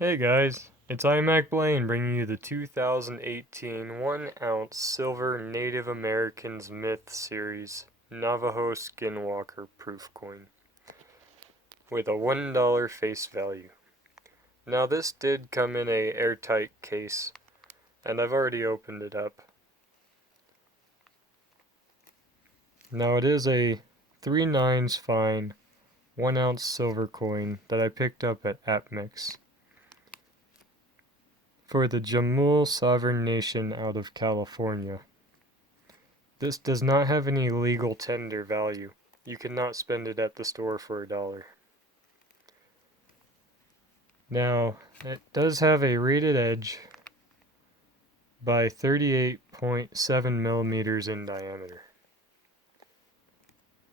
Hey guys, it's Imacblaine bringing you the 2018 1 ounce silver Native Americans Myth series Navajo Skinwalker proof coin with a $1 face value. Now this did come in a airtight case and I've already opened it up. Now it is a 3/9 fine 1 ounce silver coin that I picked up at AppMix for the Jamaal sovereign nation out of California. This does not have any legal tender value. You cannot spend it at the store for $1. Now, it does have a rated edge by 38.7 millimeters in diameter,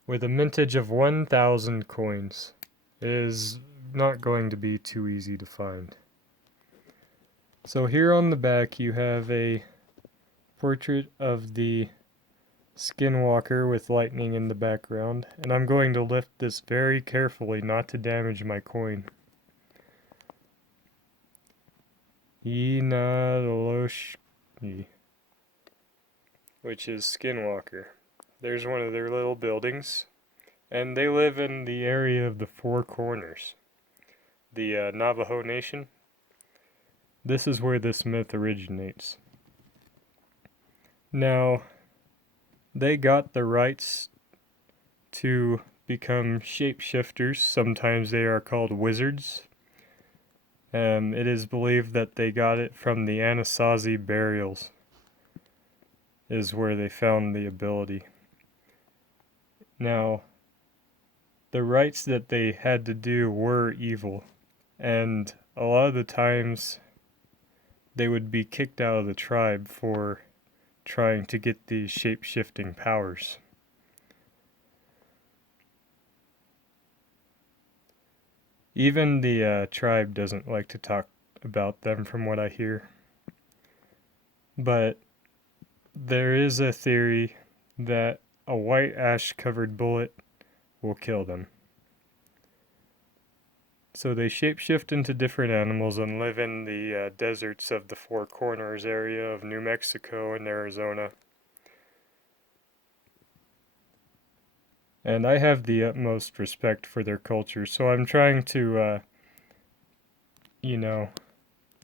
with a mintage of 1,000 coins. It is not going to be too easy to find. So here on the back you have a portrait of the Skinwalker with lightning in the background, and I'm going to lift this very carefully not to damage my coin. Inadoloshki, which is Skinwalker. There's one of their little buildings, and they live in the area of the Four Corners, the Navajo Nation. This is where this myth originates. Now, they got the rights to become shapeshifters. Sometimes they are called wizards. It is believed that they got it from the Anasazi burials, is where they found the ability. Now, the rites that they had to do were evil, and a lot of the times they would be kicked out of the tribe for trying to get these shape-shifting powers. Even the tribe doesn't like to talk about them from what I hear. But there is a theory that a white ash-covered bullet will kill them. So they shapeshift into different animals and live in the deserts of the Four Corners area of New Mexico and Arizona. And I have the utmost respect for their culture, so I'm trying to,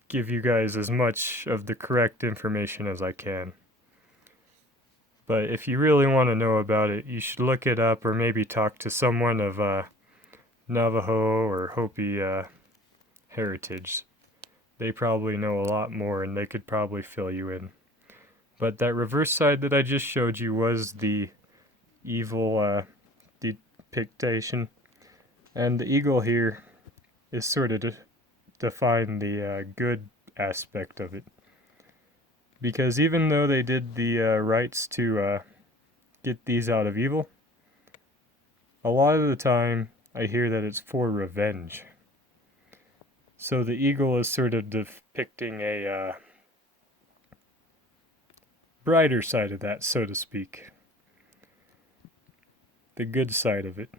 give you guys as much of the correct information as I can. But if you really want to know about it, you should look it up or maybe talk to someone of Navajo or Hopi heritage. They probably know a lot more and they could probably fill you in. But that reverse side that I just showed you was the evil depiction. And the eagle here is sort of to define the good aspect of it. Because even though they did the rites to get these out of evil, a lot of the time I hear that it's for revenge. So the eagle is sort of depicting a brighter side of that, so to speak. The good side of it.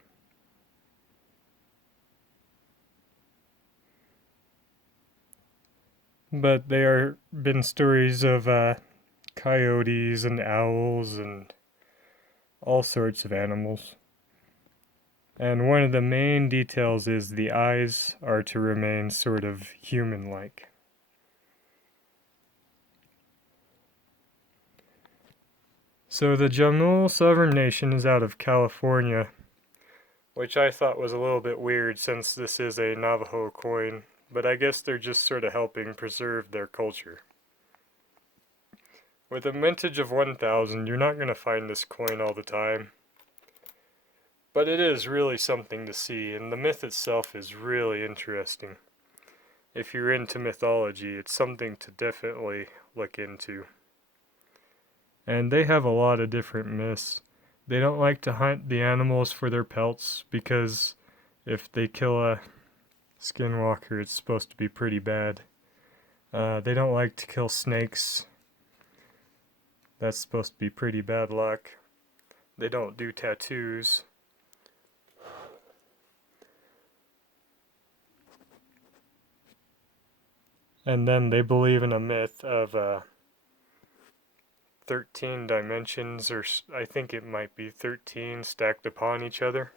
But there have been stories of coyotes and owls and all sorts of animals. And one of the main details is the eyes are to remain sort of human-like. So the Jamaal sovereign nation is out of California, which I thought was a little bit weird since this is a Navajo coin, but I guess they're just sort of helping preserve their culture. With a mintage of 1,000, you're not going to find this coin all the time. But it is really something to see, and the myth itself is really interesting. If you're into mythology, it's something to definitely look into. And they have a lot of different myths. They don't like to hunt the animals for their pelts because if they kill a skinwalker, it's supposed to be pretty bad. They don't like to kill snakes. That's supposed to be pretty bad luck. They don't do tattoos. And then they believe in a myth of 13 dimensions, or I think it might be 13 stacked upon each other.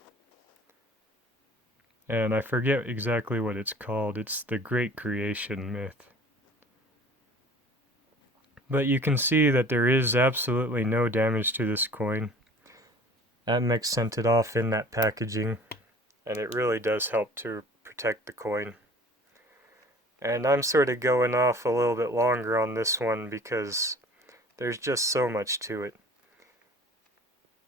And I forget exactly what it's called. It's the Great Creation myth. But you can see that there is absolutely no damage to this coin. Atmex sent it off in that packaging, and it really does help to protect the coin. And I'm sort of going off a little bit longer on this one because there's just so much to it.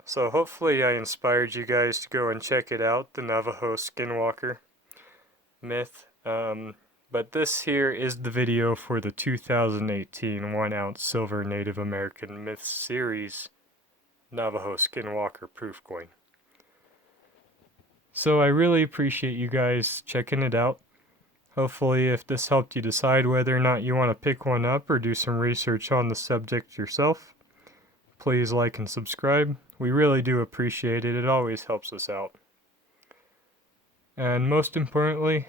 So hopefully I inspired you guys to go and check it out, the Navajo Skinwalker myth. But this here is the video for the 2018 1 ounce silver Native American Myth Series Navajo Skinwalker proof coin. So I really appreciate you guys checking it out. Hopefully if this helped you decide whether or not you want to pick one up or do some research on the subject yourself, please like and subscribe. We really do appreciate it. It always helps us out. And most importantly,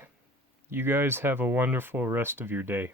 you guys have a wonderful rest of your day.